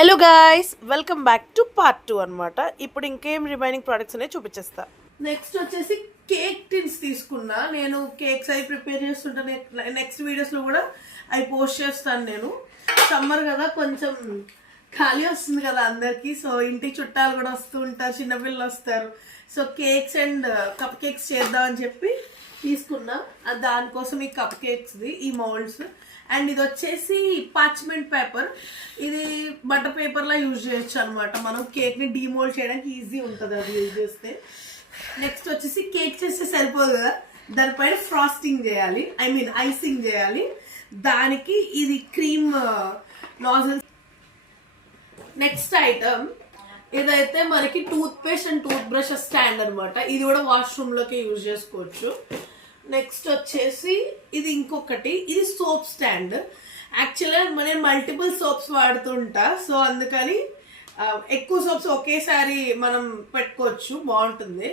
Hello guys, welcome back to part 2 అనమాట. ఇప్పుడు ఇంకేం రిమైనింగ్ ప్రోడక్ట్స్ అనేవి చూపించేస్తా. నెక్స్ట్ వచ్చేసి కేక్ టిన్స్ తీసుకున్నా. నేను కేక్స్ అవి ప్రిపేర్ చేస్తుంటాను. నెక్స్ట్ వీడియోస్లో కూడా అవి పోస్ట్ చేస్తాను. నేను సమ్మర్ కదా, కొంచెం ఖాళీ వస్తుంది కదా అందరికీ. సో ఇంటికి చుట్టాలు కూడా వస్తూ ఉంటారు, చిన్నపిల్లలు వస్తారు. So cakes and cup cakes చేద్దామని చెప్పి తీసుకున్నా. దానికోసం ఈ కప్ కేక్స్ది ఈ మౌల్డ్స్. అండ్ ఇది వచ్చేసి పార్చ్మెంట్ పేపర్. ఇది బటర్ పేపర్లా యూజ్ చేయొచ్చు అనమాట. మనం కేక్ని డీమోల్డ్ చేయడానికి ఈజీ ఉంటుంది అది యూజ్ చేస్తే. నెక్స్ట్ వచ్చేసి కేక్ చేస్తే సరిపోదు కదా, దానిపైన ఫ్రాస్టింగ్ చేయాలి, ఐసింగ్ చేయాలి. దానికి ఇది క్రీమ్ నాజిల్. నెక్స్ట్ ఐటమ్ ఇదైతే మనకి toothpaste and toothbrush stand అనమాట. ఇది కూడా వాష్రూమ్లోకి యూజ్ చేసుకోవచ్చు. నెక్స్ట్ వచ్చేసి ఇది ఇంకొకటి, ఇది సోప్ స్టాండ్. యాక్చువల్గా నేను మల్టిపుల్ సోప్స్ వాడుతుంటా, సో అందుకని ఎక్కువ సోప్స్ ఒకేసారి మనం పెట్టుకోవచ్చు, బాగుంటుంది.